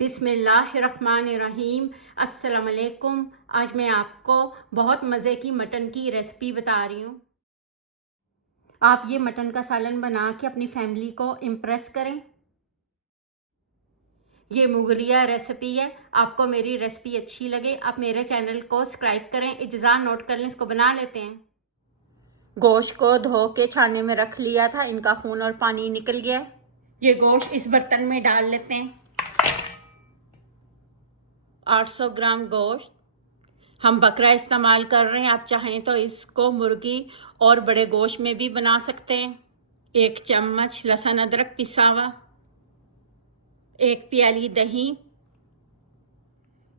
बिस्मिल्लाहिर्रहमानिर्रहीम। अस्सलाम वालेकुम। आज मैं आपको बहुत मज़े की मटन की रेसिपी बता रही हूँ। आप ये मटन का सालन बना के अपनी फैमिली को इम्प्रेस करें। ये मुगलिया रेसिपी है। आपको मेरी रेसिपी अच्छी लगे आप मेरे चैनल को सब्सक्राइब करें। इज्ज़ा नोट कर लें, इसको बना लेते हैं। गोश्त को धो के छानने में रख लिया था, इनका खून और पानी निकल गया। ये गोश्त इस बर्तन में डाल लेते हैं। 800 ग्राम गोश्त, हम बकरा इस्तेमाल कर रहे हैं, आप चाहें तो इसको मुर्गी और बड़े गोश्त में भी बना सकते हैं। 1 चम्मच लहसुन अदरक पिसा हुआ, 1 प्याली दही,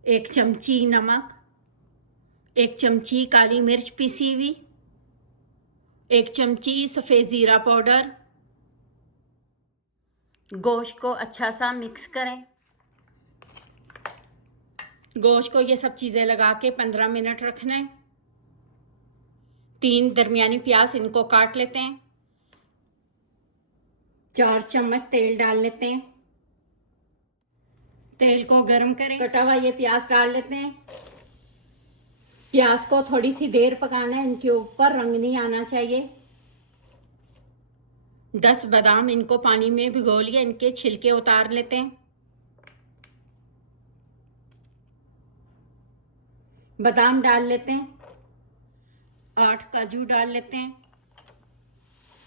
1 चमची नमक, 1 चमची काली मिर्च पिसी हुई, 1 चमची सफ़ेद ज़ीरा पाउडर। गोश्त को अच्छा सा मिक्स करें। गोश्त को ये सब चीज़ें लगा के 15 मिनट रखना है। 3 दरमियानी प्याज, इनको काट लेते हैं। 4 चम्मच तेल डाल लेते हैं। तेल को गर्म करें, कटा हुआ ये प्याज डाल लेते हैं। प्याज को थोड़ी सी देर पकाना है, इनके ऊपर रंग नहीं आना चाहिए। 10 बादाम, इनको पानी में भिगो लिया, इनके छिलके उतार लेते हैं। बादाम डाल लेते हैं। 8 काजू डाल लेते हैं।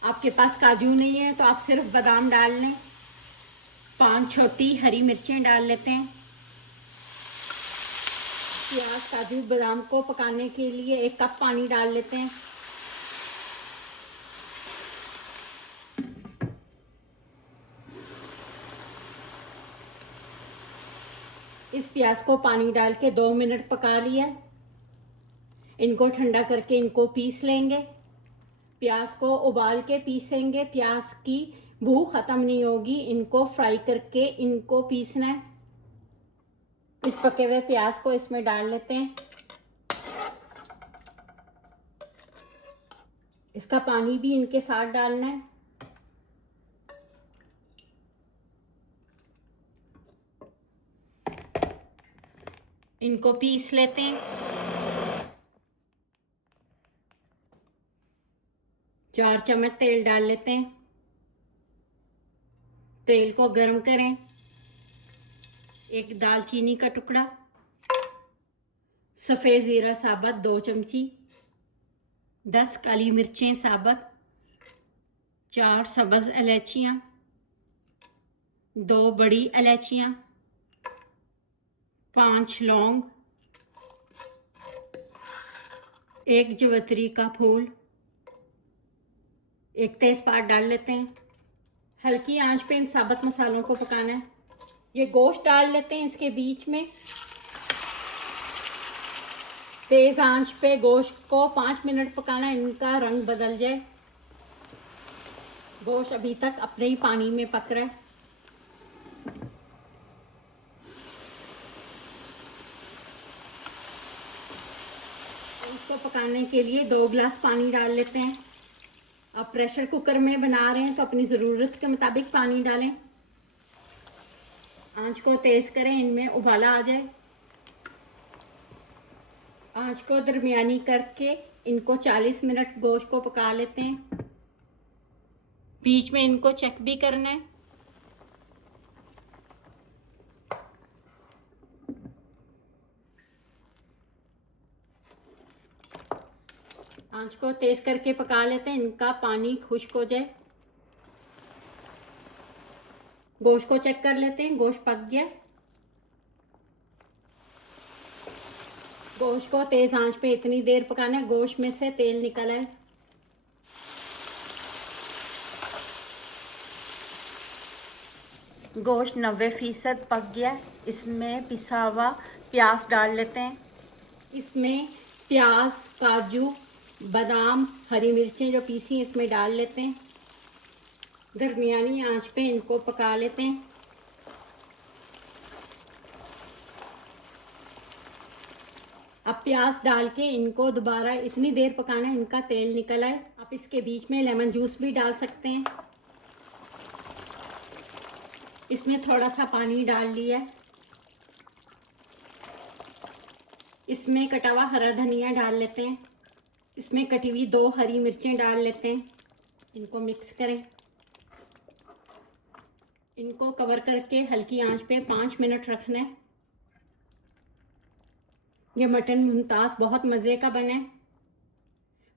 आपके पास काजू नहीं है तो आप सिर्फ बादाम डाल लें। 5 छोटी हरी मिर्चें डाल लेते हैं। प्याज काजू बादाम को पकाने के लिए 1 कप पानी डाल लेते हैं। इस प्याज को पानी डाल के 2 मिनट पका लिया। इनको ठंडा करके इनको पीस लेंगे। प्याज को उबाल के पीसेंगे, प्याज की बू ख़त्म नहीं होगी। इनको फ्राई करके इनको पीसना है। इस पके हुए प्याज को इसमें डाल लेते हैं। इसका पानी भी इनके साथ डालना है। इनको पीस लेते हैं। 4 चम्मच तेल डाल लेते हैं। तेल को गर्म करें। 1 दालचीनी का टुकड़ा, सफ़ेद ज़ीरा साबुत 2 चमची, 10 काली मिर्चें साबुत, 4 सब्ज़ इलायचियाँ, 2 बड़ी इलायचियाँ, 5 लौंग, 1 जवित्री का फूल, 1 तेज़पात डाल लेते हैं। हल्की आंच पे इन साबुत मसालों को पकाना है। ये गोश्त डाल लेते हैं इसके बीच में। तेज़ आंच पे गोश्त को 5 मिनट पकाना है, इनका रंग बदल जाए। गोश्त अभी तक अपने ही पानी में पक रहा है। इसको पकाने के लिए 2 गिलास पानी डाल लेते हैं। आप प्रेशर कुकर में बना रहे हैं तो अपनी ज़रूरत के मुताबिक पानी डालें। आंच को तेज़ करें, इनमें उबाला आ जाए। आंच को दरमियानी करके इनको 40 मिनट गोश्त को पका लेते हैं। बीच में इनको चेक भी करना है। आंच को तेज़ करके पका लेते हैं, इनका पानी खुश्क हो जाए। गोश्त को चेक कर लेते हैं, गोश्त पक गया। गोश्त को तेज़ आंच पे इतनी देर पकाना है गोश्त में से तेल निकल आए। गोश्त 90% पक गया। इसमें पिसा हुआ प्याज डाल लेते हैं। इसमें प्याज, काजू, बादाम, हरी मिर्चें जो पीसी इसमें डाल लेते हैं। दरमियानी आंच पे इनको पका लेते हैं। अब प्याज डाल के इनको दोबारा इतनी देर पकाना है इनका तेल निकल आए। आप इसके बीच में लेमन जूस भी डाल सकते हैं। इसमें थोड़ा सा पानी डाल लिया। इसमें कटा हुआ हरा धनिया डाल लेते हैं। इसमें कटी हुई 2 हरी मिर्चें डाल लेते हैं। इनको मिक्स करें। इनको कवर करके हल्की आंच पे 5 मिनट रखना है। ये मटन मुमताज़ बहुत मज़े का बना है।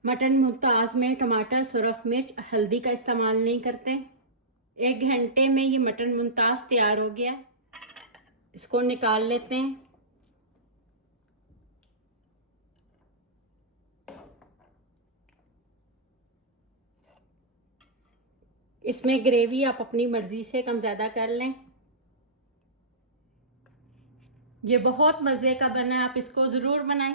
मटन मुमताज़ में टमाटर, सुरख मिर्च, हल्दी का इस्तेमाल नहीं करते। 1 घंटे में ये मटन मुमताज़ तैयार हो गया। इसको निकाल लेते हैं। इसमें ग्रेवी आप अपनी मर्ज़ी से कम ज़्यादा कर लें। ये बहुत मज़े का बना है, आप इसको ज़रूर बनाएं।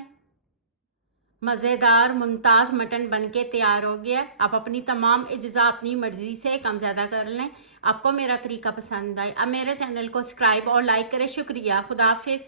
मज़ेदार मुमताज़ मटन बनके तैयार हो गया। आप अपनी तमाम अज्जा अपनी मर्ज़ी से कम ज़्यादा कर लें। आपको मेरा तरीका पसंद आए, अब मेरे चैनल को सब्सक्राइब और लाइक करें। शुक्रिया। खुदा हाफिज़।